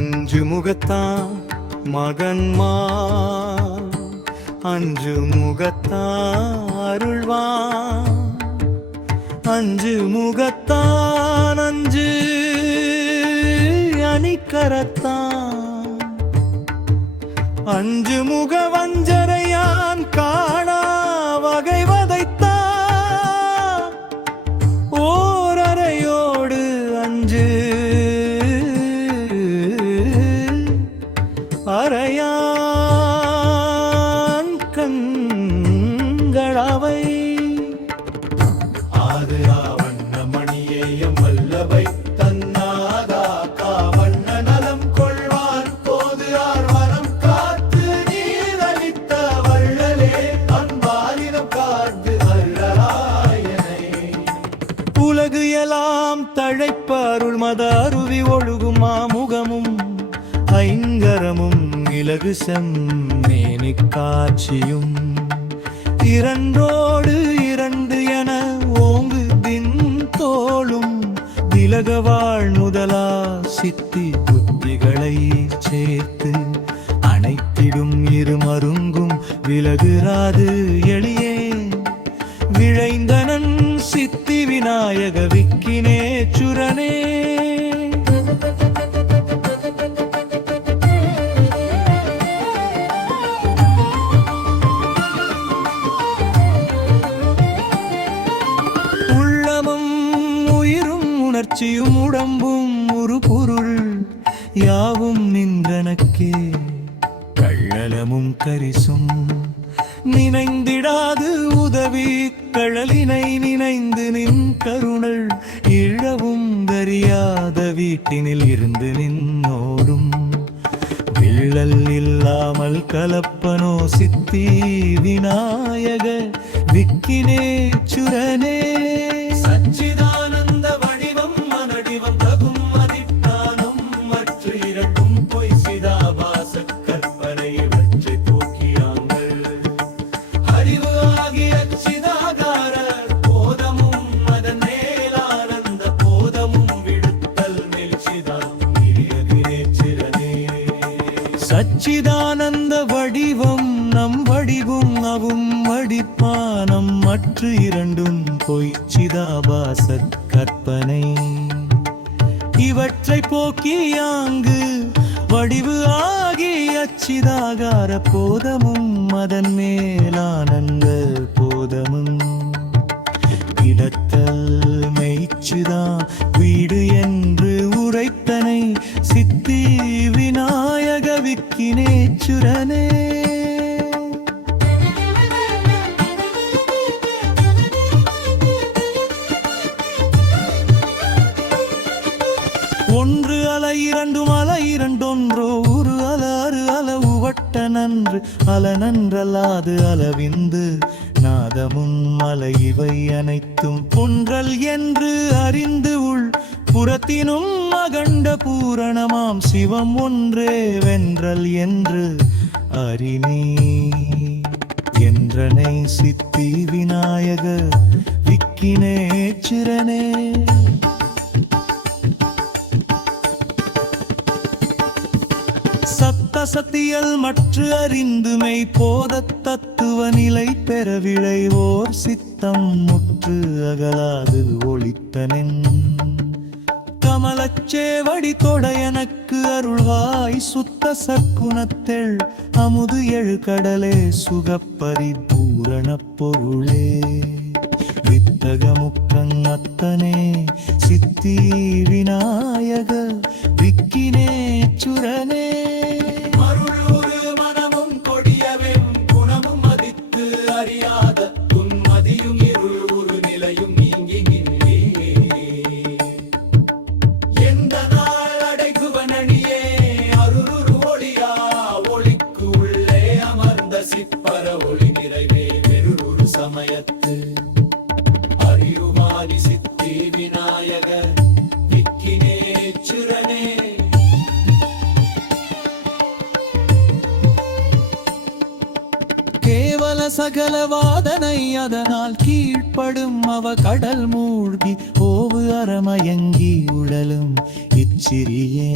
அஞ்சு முகத்தான் மகன்மா அஞ்சு முகத்தான் அருள்வான் அஞ்சு முகத்தான் அஞ்சு அணிக்கரத்தான் அஞ்சு முக வஞ்சரையான் காணா வகை வதைத்தான் ஓரறையோடு அஞ்சு அறையான் கண்களவை ஆது ஆவண்ண மணியேயம் வல்லவை தன்னாதா காவண்ண நலம் கொள்வார் போது ஆர்வரம் காத்து நீரளித்த வள்ளலே அன்பாலினம் காத்து அல்லலாயனை உலகு எல்லாம் தழைப்ப அருள் மத அருவி ஒழுகும் மாமுகமும் ஐங்கரமும் இலகு செம்மேனி காட்சியும் இரண்டோடு இரண்டு என ஓங்கு தின் தோளும் திலக வாழ் முதலா சித்தி புத்திகளை சேர்த்து அனைத்திடும் இருமருங்கும் விலகுராது எளியே விழைந்தனன் சித்தி விநாயக விக்கினேச்சுரனே உணர்ச்சியும் உடம்பும் ஒரு பொருள் யாவும் நின்றனக்கே கள்ளலமும் கரிசும் நினைந்திடாது உதவி கழலினை நினைந்து நின் கருணல் இழவும் தெரியாத வீட்டினில் இருந்து நின்னோடும் விள்ளல் இல்லாமல் கலப்பனோ சித்தி விநாயக விக்கினேச்சுரனே சச்சிதானந்த வடிவம் மனடிவம் தகும் மதித்தானம் மற்ற இரண்டும் பொய் சிதாபாச கற்பனை இவற்றை போக்கியாங்கள் அறிவு ஆகிய சிதாகார போதமும் அதன் மேலானந்த போதமும் விடுத்தல் மெல்சிதான் சிரனே சச்சிதானந்த வடிவம் நம் வடிவும் அவும் வடிப்பானம் மற்ற இரண்டும் பொய் சிதாபாச கற்பனை இவற்றை போக்கியாங்கு வடிவு ஆகி அச்சிதாகார போதமும் அதன் மேலானந்த போதமும் இடத்தல் மெய்ச்சுதா வீடு என்று உரைத்தனை சித்தி விநாயக விக்கினேச்சுரனே ஒன்று அல இரண்டும் அல இரண்டொன்றோ ஒரு அல அரு அல உவட்ட நன்று அல நன்றல்லாது அளவிந்து நாதமும் அல இவை அனைத்தும் பொன்றல் என்று அறிந்து உள் புறத்தினும் அகண்ட பூரணமாம் சிவம் ஒன்றே வென்றல் என்று அறினே என்றனை சித்தி விநாயக விக்கினேச்சுரனே சத்த சத்தியல் மற்ற அறிந்துமை போத தத்துவ நிலை பெற விளைவோர் சித்தம் முற்று அகலாது ஒளித்தனென் கமலச்சேவடி தொட எனக்கு அருள்வாய் சுத்த சற்குணத்தெள் அமுது எழு கடலே சுகப்பரிபூரண பொருளே வித்தக முக்கங்கத்தனே சித்தி விநாயக விக்கினேச்சுரனே மருளூரு மனமும் கொடியவெம் குணமும் மதித்து அறியாத துன்மதியும் இருள் ஒரு நிலையும் நீங்கி எந்த நாள் அடைகுவனணியே அருளுரு ஒளியா ஒளிக்கு உள்ளே அமர்ந்த சிப்பர ஒளி நிறைவே வெருளுரு சமயத்து அறியுமாதி சித்தி விநாயக விக்கினேச்சுரனே கேவல சகல வாதனை அதனால் கீழ்ப்படும் அவ கடல் மூழ்கி ஓவு அறமயங்கி உடலும் இச்சிறியே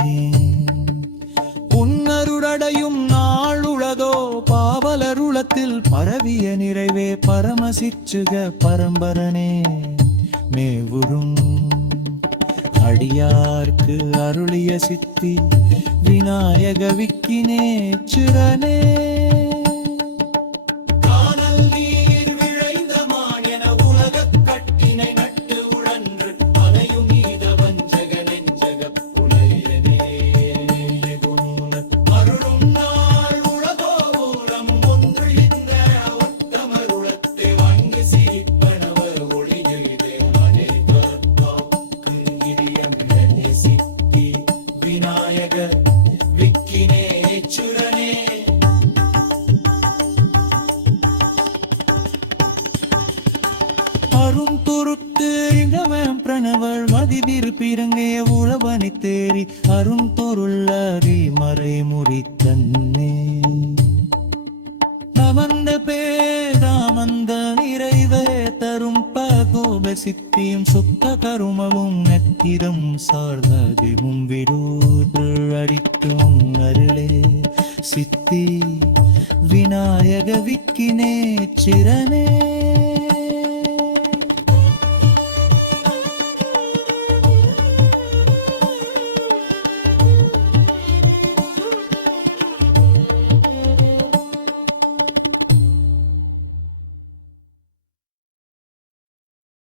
காலத்தில் பரவிய நிறைவே பரமசிச்சுக பரம்பரனே மேவுறும் அடியார்க்கு அருளிய சித்தி விநாயக விக்கினேச்சுரனே கானல் நீர் விழைந்த மான் என உலகக் கட்டினை நட்டு உழன்று அணையும் நீத வஞ்சக நெஞ்சகப் புலையனே. அருளும் நாள் உலகோபுரம் ஒன்று இந்த உத்தமருளத்தை வாங்கி சிரிப்பனவர் ஒளியுதே அனைவர்க்கும் சித்தி விநாயக விக்கினேச்சுரனே. அரும்பொருட்டு இளவம் பிரணவள் மதிவிரு பிறங்கைய உழவனை தேறி அரும்பொருள்ளறி மறைமுறி தன்னே நமந்த பேதாமந்த நிறைவே தரும் பகோப சித்தியும் சுத்த கருமவும் நத்திரம் சார்ந்ததிமும் விடூற்று அடிக்கும் அருளே சித்தி விநாயக விக்கினேச்சிரனே.